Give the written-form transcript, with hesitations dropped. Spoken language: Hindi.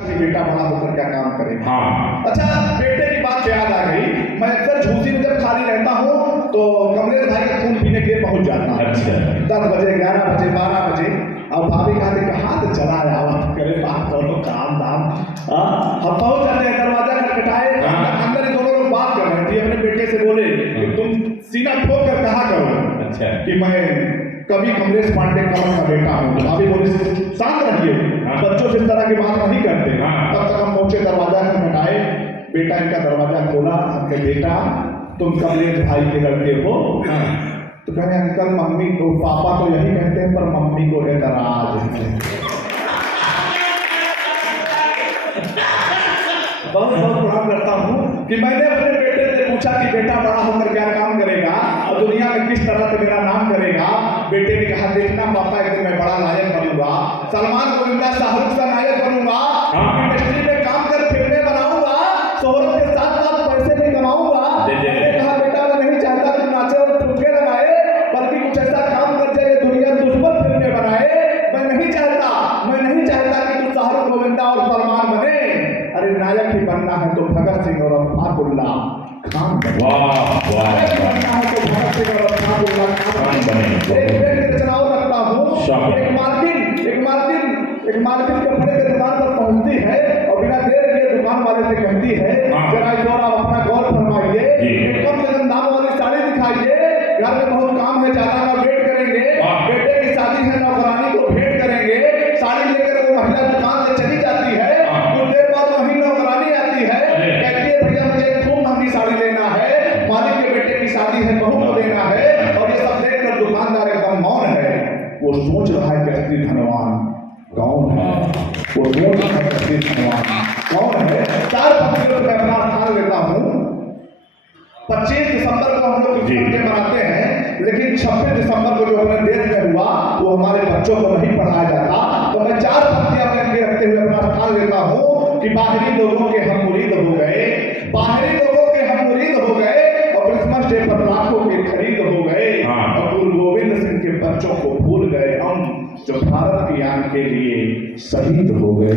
कि बेटा बड़ा होकर क्या काम करेगा। हाँ। अच्छा, बेटे की बात याद आ गई। मैं अक्सर झूसी में जब खाली रहता हूँ तो कमलेश भाई का खून पीने के लिए पहुंच जाता हूँ। अच्छा। 10 बजे 11 बजे 12 बजे। अब भाभी कहते कि हाथ चला जाओ करे बात करो काम धाम। हम पहुंच जाते हैं, दरवाजा खटखटाए, अंदर ही दोनों लोग बात कर रहे थे। अपने बेटे से बोले कि तुम सीना ठोक कर कहा करो अच्छा कि मैं कवि कमलेश पांडे कमल का बेटा हूँ। भाभी बोले शांत रहिए, बच्चों से इस तरह की बात नहीं करते। तब तक हम पहुंचे, दरवाजा खटखटाए, बेटा इनका दरवाजा खोला। हमने बेटा तुम कमलेश भाई के लड़के हो? तो कहे अंकल मम्मी को, पापा तो यही कहते हैं पर मम्मी को है नाराज। बहुत बहुत प्रणाम करता हूँ कि मैंने अपने बेटे से पूछा कि बेटा बड़ा होकर क्या काम करेगा और दुनिया में किस तरह से मेरा नाम करेगा। बेटे ने कहा देखना पापा एक दिन मैं बड़ा नायक बनूंगा, सलमान गोविंदा शाहरुख का नायक बनूंगा, इंडस्ट्री में काम कर फिल्में बनाऊंगा, शोहरत के साथ साथ पैसे भी कमाऊंगा। मैंने कहा बेटा मैं नहीं चाहता तुम नाचे और ठुमके लगाए, बल्कि कुछ ऐसा काम कर जाए दुनिया दुश्मन फिल्में बनाए। मैं नहीं चाहता कि तू शाहरुख गोविंदा और सलमान बने। अरे नायक ही बनना है तो भगत सिंह और अब्दुल्ला खान बने। नायक बनना है तो भगत सिंह और अब्दुल्ला खान बने। एक रचनाओं रखता हूँ। एक मालकिन कपड़े के दुकान पर पहुंचती है और बिना देर किए दुकान वाले से कहती है जरा इस और आप अपना गौर फरमाइए, कम से कम दाम वाली साड़ी दिखाइए, घर में बहुत काम है, ज्यादा ना वेट करेंगे, बेटे की शादी है, नौकरानी को भेंट करेंगे। साड़ी लेकर वो महिला दुकान से चली जाती है। कुछ देर बाद वही नौकरानी आती है, कहती है भैया मुझे खूब महंगी साड़ी लेना है, मालिक के बेटे की शादी है, बहू को देना है। और ये सब देखकर दुकानदार एकदम मौन है। वो सोच रहा है कि असली धनवान कौन है, वो सोच रहा है कि असली धनवान कौन है। 4 पंक्तियों में अपना स्थान लेता हूँ। 25 दिसंबर को हम लोग क्रिसमस मनाते हैं, लेकिन 26 दिसंबर को जो अपने देश में हुआ वो हमारे बच्चों को नहीं पढ़ाया जाता। तो मैं 4 पंक्तियां रखते हुए अपना स्थान लेता हूँ कि बाहरी लोगों के हम मुरीद हो गए, बाहरी लोगों के हम मुरीद हो गए और क्रिसमस डे पर लाखों के खरीद हो गए और गुरु गोविंद सिंह के बच्चों को भूल गए हम जो भारत की आन के लिए शहीद हो गए।